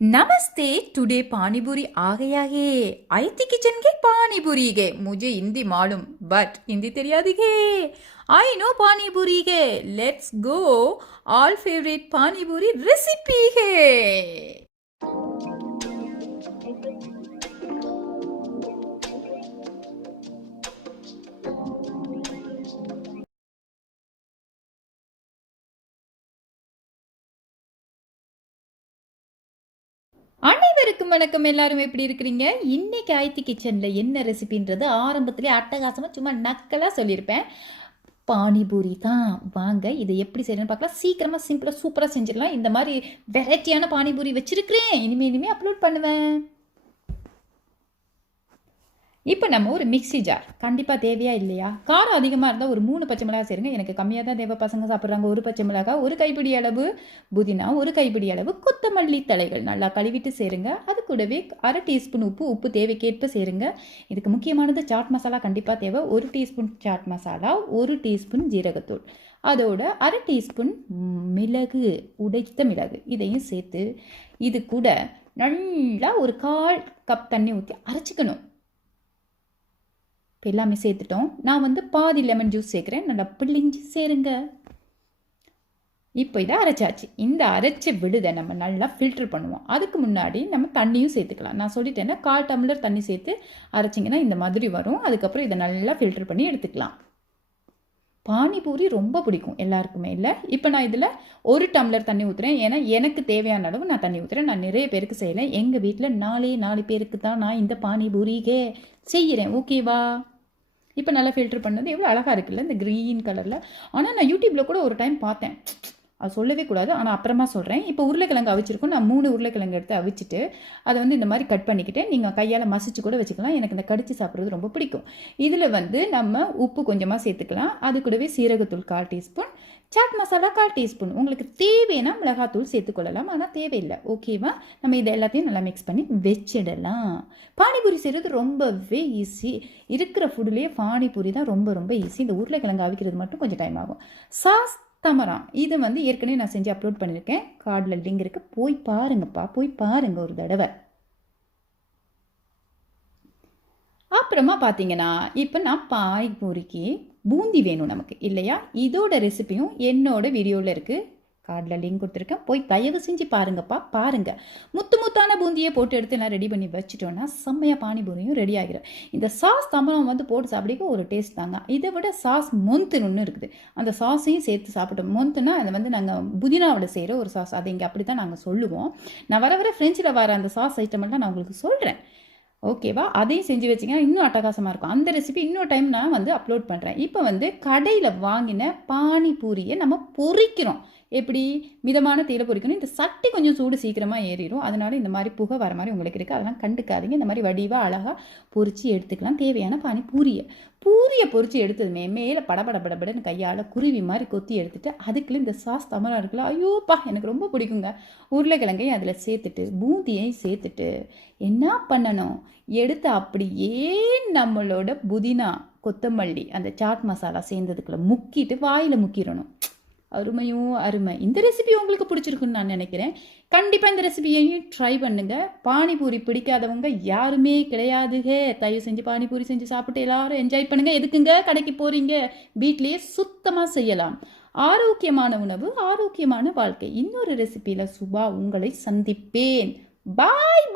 नमस्ते। टुडे पानी पूरी आ गया है। आयती किचन के पानी पूरी के मुझे हिंदी मालूम बट हिंदी தெரியாது के आई नो पानी पूरी के लेट्स गो ऑल फेवरेट पानी पूरी रेसिपी है। அனைவருக்கும் வணக்கம். எல்லாரும் எப்படி இருக்கிறீங்க? இன்னைக்கு ஆயத்தி கிச்சனில் என்ன ரெசிபின்றது ஆரம்பத்திலே அட்டகாசமாக சும்மா நக்கலாக சொல்லியிருப்பேன். பானிபூரி தான். வாங்க இதை எப்படி செய்யணும்னு பார்க்கலாம். சீக்கிரமாக சிம்பிளாக சூப்பராக செஞ்சிடலாம். இந்த மாதிரி வெரைட்டியான பானிபூரி வச்சுருக்கிறேன். இனிமே அப்லோட் பண்ணுவேன். இப்போ நம்ம ஒரு மிக்ஸி ஜார் கண்டிப்பாக தேவையா இல்லையா? காரம் அதிகமாக இருந்தால் ஒரு 3 பச்சை மிளகாய் சேருங்க. எனக்கு கம்மியாக தான் தேவை, பசங்க சாப்பிட்றாங்க. ஒரு பச்சை மிளகாய், ஒரு கைப்பிடி அளவு புதினா, ஒரு கைப்பிடி அளவு கொத்தமல்லி தலைகள் நல்லா கழுவிட்டு சேருங்க. அது கூடவே 1/2 டீஸ்பூன் உப்பு தேவைக்கேற்ப சேருங்க. இதுக்கு முக்கியமானது சாட் மசாலா கண்டிப்பாக தேவை. 1 டீஸ்பூன் சாட் மசாலா, 1 டீஸ்பூன் ஜீரகத்தூள், அதோட 1/2 டீஸ்பூன் மிளகு, உடைத்த மிளகு, இதையும் சேர்த்து இது கூட நல்லா ஒரு 1/4 கப் தண்ணி ஊற்றி அரைச்சிக்கணும். இப்போ எல்லாமே சேர்த்துட்டோம். நான் பாதி லெமன் ஜூஸ் சேர்க்குறேன். நல்லா பிழிஞ்சு சேருங்க. இப்போ இதை அரைச்சாச்சு. இந்த அரைச்ச விழுதை நம்ம நல்லா ஃபில்டர் பண்ணுவோம். அதுக்கு முன்னாடி நம்ம தண்ணியும் சேர்த்துக்கலாம். நான் சொல்லிட்டேன்னா 1/4 டம்ளர் தண்ணி சேர்த்து அரைச்சிங்கன்னா இந்த மாதிரி வரும். அதுக்கப்புறம் இதை நல்லா ஃபில்டர் பண்ணி எடுத்துக்கலாம். பானிபூரி ரொம்ப பிடிக்கும் எல்லாருக்குமே இல்லை. இப்போ நான் இதில் 1 டம்ளர் தண்ணி ஊற்றுறேன். ஏன்னா எனக்கு தேவையான அளவு நான் தண்ணி ஊற்றுறேன். நான் நிறைய பேருக்கு செய்யலை. எங்கள் வீட்டில் 4 பேருக்கு தான் நான் இந்த பானிபூரிக்கே செய்கிறேன். ஓகேவா? இப்போ நல்லா ஃபில்டர் பண்ணது எவ்வளோ அழகாக இருக்குல்ல இந்த க்ரீன் கலரில். ஆனால் நான் யூடியூப்பில் கூட ஒரு டைம் பார்த்தேன். அது சொல்லவே கூடாது, ஆனால் அப்புறமா சொல்கிறேன். இப்போ உருளைக்கிழங்கு அவிச்சிருக்கோம். நான் 3 உருளைக்கிழங்கு எடுத்து அவிச்சிட்டு அதை இந்த மாதிரி கட் பண்ணிக்கிட்டு நீங்கள் கையால் மசிச்சு கூட வச்சுக்கலாம். எனக்கு இந்த கடிச்சு சாப்பிட்றது ரொம்ப பிடிக்கும். இதில் நம்ம உப்பு கொஞ்சமாக சேர்த்துக்கலாம். அது கூடவே சீரகத்தூள் 1/4 டீஸ்பூன், சாட் மசாலா 1/4 டீஸ்பூன். உங்களுக்கு தேவைன்னா மிளகாத்தூள் சேர்த்துக்கொள்ளலாம், ஆனால் தேவையில்லை. ஓகேவா? நம்ம இதை எல்லாத்தையும் நல்லா மிக்ஸ் பண்ணி வச்சிடலாம். பானிபூரி செய்கிறது ரொம்பவே ஈஸி. இருக்கிற ஃபுட்லேயே பானிபூரி தான் ரொம்ப ரொம்ப ஈஸி. இந்த உருளைக்கிழங்கு அவிக்கிறது மட்டும் கொஞ்சம் டைம் ஆகும். சாஸ் தமரான் இது ஏற்கனவே நான் செஞ்சு அப்லோட் பண்ணியிருக்கேன். கார்டில் லிங்க் இருக்குது, போய் பாருங்கப்பா, போய் பாருங்க ஒரு தடவை. அப்புறமா பார்த்தீங்கன்னா இப்போ நான் பானிபூரிக்கு பூந்தி வேணும் நமக்கு இல்லையா? இதோட ரெசிபியும் என்னோட வீடியோவில் இருக்குது. கார்டில் லிங்க் கொடுத்துருக்கேன், போய் தயவு செஞ்சு பாருங்கப்பா, பாருங்கள். முத்தான பூந்தியை போட்டு எடுத்து நான் ரெடி பண்ணி வச்சுட்டோன்னா செம்மையாக பானிபூரியும் ரெடி ஆகிடும். இந்த சாஸ் தம்பரம் போட்டு சாப்பிடிக்க ஒரு டேஸ்ட் தாங்க. இதை விட சாஸ் மொந்துன்னு ஒன்று இருக்குது. அந்த சாஸையும் சேர்த்து சாப்பிட்டோம். மொந்துனா அதை நாங்கள் புதினாவில் செய்கிற ஒரு சாஸ். அது இங்கே அப்படி தான் நாங்கள் சொல்லுவோம். நான் வர ஃப்ரெஞ்சில் வர அந்த சாஸ் ஐட்டமெல்லாம் நான் உங்களுக்கு சொல்கிறேன். ஓகேவா? அதையும் செஞ்சு வச்சிங்கன்னா இன்னும் அட்டகாசமாக இருக்கும். அந்த ரெசிபி இன்னொரு டைம் நான் அப்லோட் பண்ணுறேன். இப்போ கடையில் வாங்கின பானிபூரியை நம்ம பொரிக்கிறோம். எப்படி? மிதமான தீயில பொரிக்கணும். இந்த சட்டி கொஞ்சம் சூடு சீக்கிரமாக ஏறிடும். அதனால இந்த மாதிரி புகை வர மாதிரி உங்களுக்கு இருக்குது. அதெல்லாம் கண்டுக்காதீங்க. இந்த மாதிரி வடிவாக அழகாக பொரித்து எடுத்துக்கலாம். தேவையான பூரியை பொரித்து எடுத்ததுமே மேலே படபடன்னு கையால் குருவி மாதிரி கொத்தி எடுத்துட்டு அதுக்குள்ளே இந்த சாஸ் தமரா இருக்குல்ல, ஐயோப்பா எனக்கு ரொம்ப பிடிக்குங்க. உருளைக்கிழங்கையும் அதில் சேர்த்துட்டு பூந்தியையும் சேர்த்துட்டு என்ன பண்ணணும்? எடுத்து அப்படியே நம்மளோட புதினா, கொத்தமல்லி, அந்த சாட் மசாலா சேர்ந்ததுக்குள்ள முக்கிட்டு வாயில் முக்கிடணும். அருமை. இந்த ரெசிபி உங்களுக்கு பிடிச்சிருக்குன்னு நான் நினைக்கிறேன். கண்டிப்பாக இந்த ரெசிபியையும் ட்ரை பண்ணுங்கள். பானிபூரி பிடிக்காதவங்க யாருமே கிடையாதுங்க. தயவு செஞ்சு பானிபூரி செஞ்சு சாப்பிட்டு எல்லாரும் என்ஜாய் பண்ணுங்கள். எதுக்குங்க கடைக்கு போகிறீங்க? வீட்லேயே சுத்தமாக செய்யலாம். ஆரோக்கியமான உணவு, ஆரோக்கியமான வாழ்க்கை. இன்னொரு ரெசிபியில் சுபா உங்களை சந்திப்பேன். பாய்.